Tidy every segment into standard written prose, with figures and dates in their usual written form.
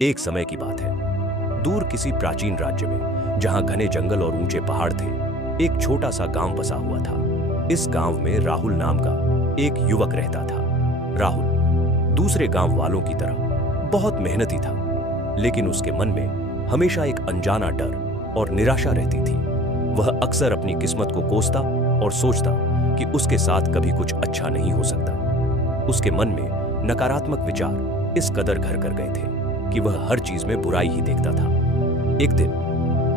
एक समय की बात है, दूर किसी प्राचीन राज्य में, जहां घने जंगल और ऊंचे पहाड़ थे, एक छोटा सा गांव बसा हुआ था। इस गांव में राहुल नाम का एक युवक रहता था। राहुल दूसरे गांव वालों की तरह बहुत मेहनती था, लेकिन उसके मन में हमेशा एक अनजाना डर और निराशा रहती थी। वह अक्सर अपनी किस्मत को कोसता और सोचता कि उसके साथ कभी कुछ अच्छा नहीं हो सकता। उसके मन में नकारात्मक विचार इस कदर घर कर गए थे कि वह हर चीज में बुराई ही देखता था। एक दिन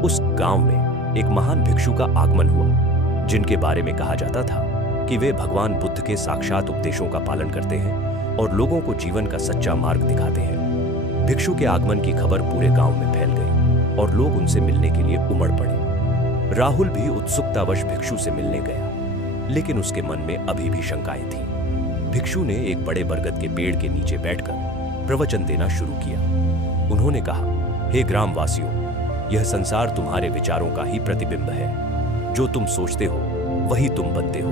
उस गांव में एक महान भिक्षु का आगमन हुआ, जिनके बारे में कहा जाता था कि वे भगवान बुद्ध के साक्षात उपदेशों का पालन करते हैं और लोगों को जीवन का सच्चा मार्ग दिखाते हैं। भिक्षु के आगमन की खबर पूरे गांव में फैल गई और लोग उनसे मिलने के लिए उमड़ पड़े। राहुल भी उत्सुकतावश भिक्षु से मिलने गया, लेकिन उसके मन में अभी भी शंकाएं थीं। भिक्षु ने एक बड़े बरगद के पेड़ के नीचे बैठकर प्रवचन देना शुरू किया। उन्होंने कहा, हे ग्रामवासियों, यह संसार तुम्हारे विचारों का ही प्रतिबिंब है। जो तुम सोचते हो वही तुम बनते हो।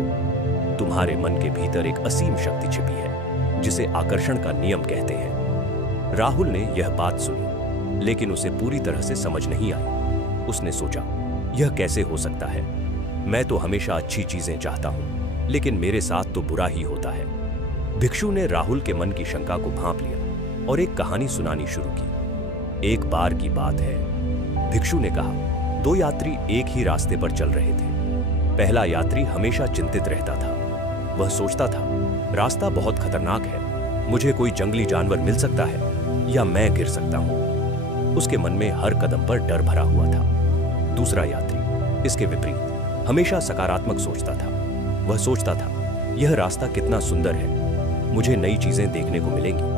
तुम्हारे मन के भीतर एक असीम शक्ति छिपी है, जिसे आकर्षण का नियम कहते हैं। राहुल ने यह बात सुनी, लेकिन उसे पूरी तरह से समझ नहीं आई। उसने सोचा, यह कैसे हो सकता है? मैं तो हमेशा अच्छी चीजें चाहता हूं, लेकिन मेरे साथ तो बुरा ही होता है। भिक्षु ने राहुल के मन की शंका को भांप लिया और एक कहानी सुनानी शुरू की। एक बार की बात है, भिक्षु ने कहा, दो यात्री एक ही रास्ते पर चल रहे थे। पहला यात्री हमेशा चिंतित रहता था। वह सोचता था, रास्ता बहुत खतरनाक है, मुझे कोई जंगली जानवर मिल सकता है या मैं गिर सकता हूं। उसके मन में हर कदम पर डर भरा हुआ था। दूसरा यात्री इसके विपरीत हमेशा सकारात्मक सोचता था। वह सोचता था, यह रास्ता कितना सुंदर है, मुझे नई चीजें देखने को मिलेंगी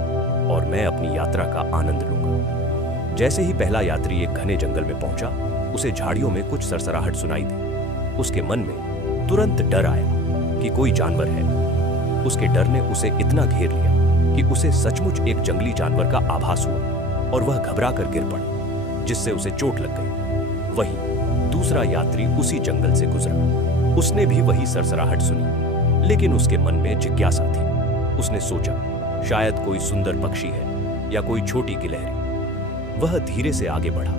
और मैं अपनी यात्रा का आनंद लूंगा। जैसे ही पहला यात्री एक घने जंगल में पहुंचा, उसे झाड़ियों में कुछ सरसराहट सुनाई दी। उसके मन में तुरंत डर आया कि कोई जानवर है। उसके डर ने उसे इतना घेर लिया कि उसे सचमुच एक जंगली जानवर का आभास हुआ और वह घबरा कर गिर पड़ा, जिससे उसे चोट लग गई। वहीं दूसरा यात्री उसी जंगल से गुजरा। उसने भी वही सरसराहट सुनी, लेकिन उसके मन में जिज्ञासा थी। उसने सोचा, शायद कोई सुंदर पक्षी है या कोई छोटी गिलहरी। वह धीरे से आगे बढ़ा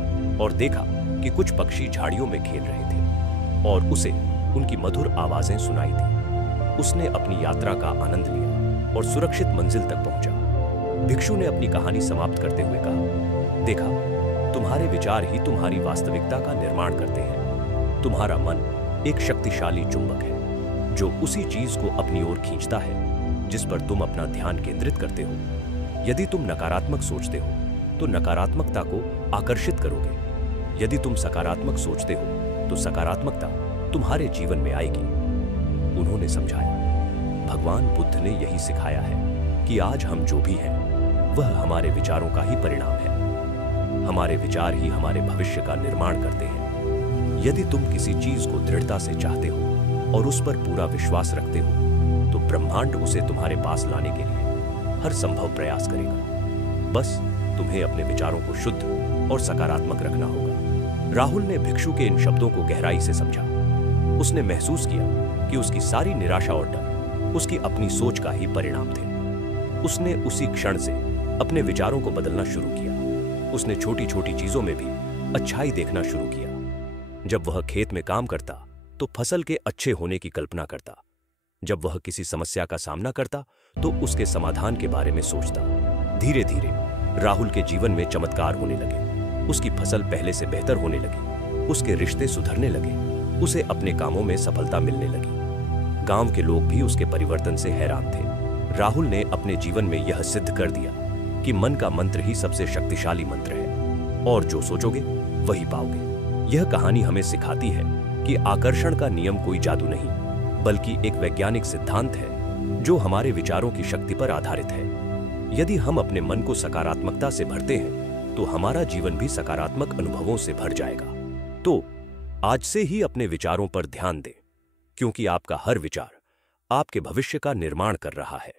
और देखा कि कुछ पक्षी झाड़ियों में खेल रहे थे और उसे उनकी मधुर आवाजें सुनाई दी। उसने अपनी यात्रा का आनंद लिया और सुरक्षित मंजिल तक पहुंचा। भिक्षु ने अपनी कहानी समाप्त करते हुए कहा, देखा, तुम्हारे विचार ही तुम्हारी वास्तविकता का निर्माण करते हैं। तुम्हारा मन एक शक्तिशाली चुंबक है, जो उसी चीज को अपनी ओर खींचता है जिस पर तुम अपना ध्यान केंद्रित करते हो। यदि तुम नकारात्मक सोचते हो तो नकारात्मकता को आकर्षित करोगे। यदि तुम सकारात्मक सोचते हो तो सकारात्मकता तुम्हारे जीवन में आएगी। उन्होंने समझाया, भगवान बुद्ध ने यही सिखाया है कि आज हम जो भी हैं, वह हमारे विचारों का ही परिणाम है। हमारे विचार ही हमारे भविष्य का निर्माण करते हैं। यदि तुम किसी चीज को दृढ़ता से चाहते हो और उस पर पूरा विश्वास रखते हो, तो ब्रह्मांड उसे तुम्हारे पास लाने के लिए हर संभव प्रयास करेगा। बस तुम्हें अपने विचारों को शुद्ध और सकारात्मक रखना होगा। राहुल ने भिक्षु के इन शब्दों को गहराई से समझा। उसने महसूस किया कि उसकी सारी निराशा और डर उसकी अपनी सोच का ही परिणाम थे। उसने उसी क्षण से अपने विचारों को बदलना शुरू किया। उसने छोटी छोटी चीजों में भी अच्छाई देखना शुरू किया। जब वह खेत में काम करता तो फसल के अच्छे होने की कल्पना करता। जब वह किसी समस्या का सामना करता तो उसके समाधान के बारे में सोचता। धीरे धीरे राहुल के जीवन में चमत्कार होने लगे। उसकी फसल पहले से बेहतर होने लगी। उसके रिश्ते सुधरने लगे। उसे अपने कामों में सफलता मिलने लगी। गांव के लोग भी उसके परिवर्तन से हैरान थे। राहुल ने अपने जीवन में यह सिद्ध कर दिया कि मन का मंत्र ही सबसे शक्तिशाली मंत्र है और जो सोचोगे वही पाओगे। यह कहानी हमें सिखाती है कि आकर्षण का नियम कोई जादू नहीं, बल्कि एक वैज्ञानिक सिद्धांत है जो हमारे विचारों की शक्ति पर आधारित है। यदि हम अपने मन को सकारात्मकता से भरते हैं तो हमारा जीवन भी सकारात्मक अनुभवों से भर जाएगा। तो आज से ही अपने विचारों पर ध्यान दें, क्योंकि आपका हर विचार आपके भविष्य का निर्माण कर रहा है।